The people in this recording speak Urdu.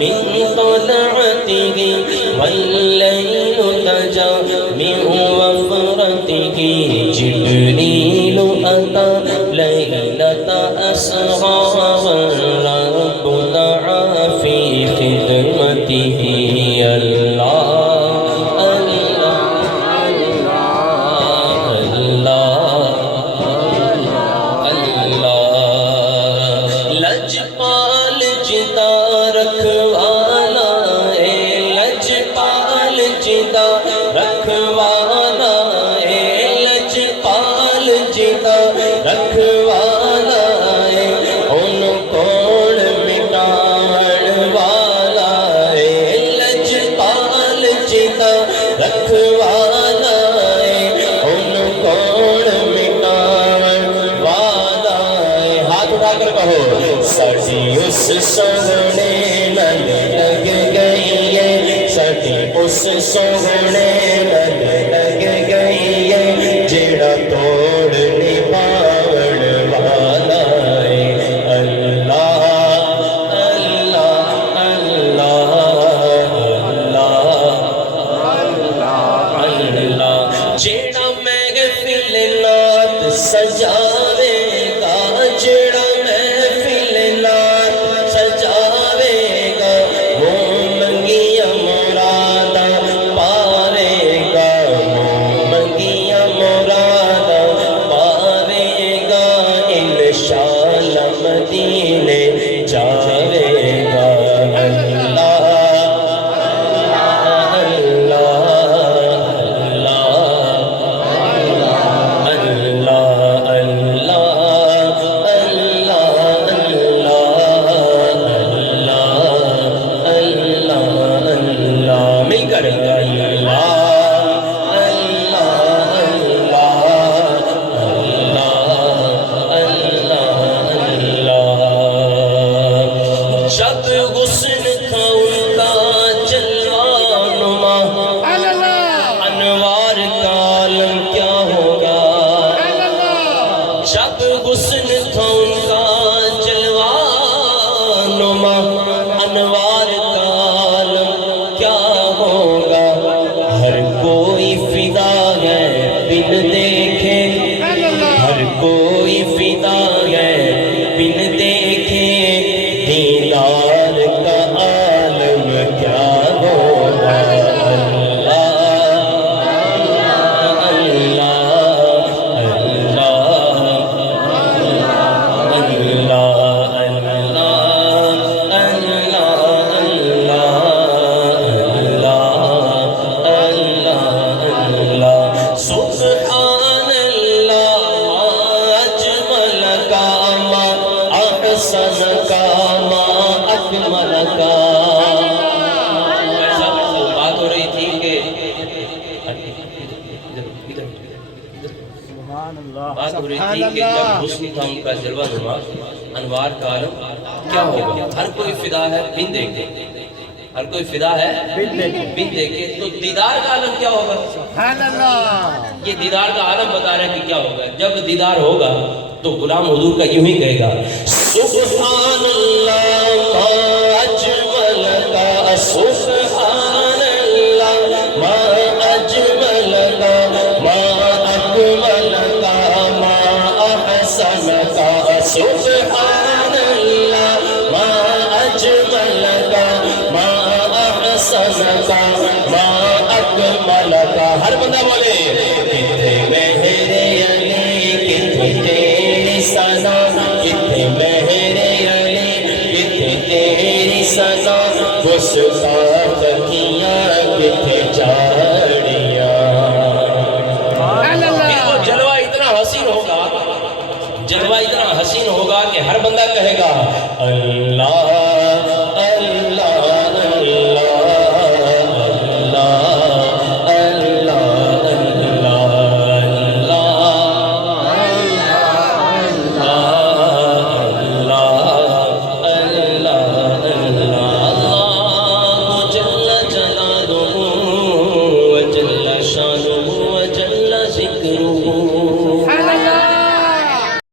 من طلعته والليل تجا من وفرته جبريل أتى ليلة أسرى والرب دعا في خدمته الله لجپال جدا رکھوالا اے لجپال جدا رکھوالا اے لجپال جدا رکھوالا اے ان کوڑ مٹاون والا اے لجپال جدا رکھوالا اے ان کوڑ مٹاون والا اے ہاتھ اٹھا کر کہو ساڑی اس سونے لگ گئی ہے ساڑی اس سونے لگ گئی ہے جیڑا توڑ نبھاون والا ہے اللہ اللہ اللہ اللہ اللہ جیڑا محفل نات سجاوے گا جیڑا مدینے جاوے گا اللہ اللہ اللہ اللہ اللہ مل کر جب حسن تھا ان کا جلوہ نما انوار کا عالم کیا ہوگا جب حسن تھا ان کا جلوہ نما انوار کا عالم کیا ہوگا ہر کوئی فدا ہے بن دیکھے ہر کوئی فدا ہے بن دیکھے دیدار کا عالم کیا ہوگا سبحان اللہ اجمل کام احسن کام اکمل کام بات ہو رہی تھی کہ بات ہو رہی تھی کہ جب حسن تھا ان کا جلوہ نما انوار کا عالم کیا ہوگا ہر کوئی فدا ہے بن دیکھے ہر کوئی فدا ہے بن دیکھے تو دیدار کا عالم کیا ہوگا سبحان اللہ یہ دیدار کا عالم بتا رہے ہیں کہ کیا ہوگا جب دیدار ہوگا تو غلام حضور کا یوں ہی کہے گا سبحان اللہ ما اجمل کا سبحان اللہ ما اجمل کا ما اکمل کا ما احسن کا سبحان اللہ ما اجمل کا ما احسن کا ما اکمل کا ہر بندہ بولے کتنے مہر علی کتنے تیری سنا کتنے مہر علی کتنے تیری سنا گستاخ کیاں کتنے جاڑیاں جلوہ اتنا حسین ہوگا جلوہ اتنا حسین ہوگا کہ ہر بندہ کہے گا اللہ ذکرہ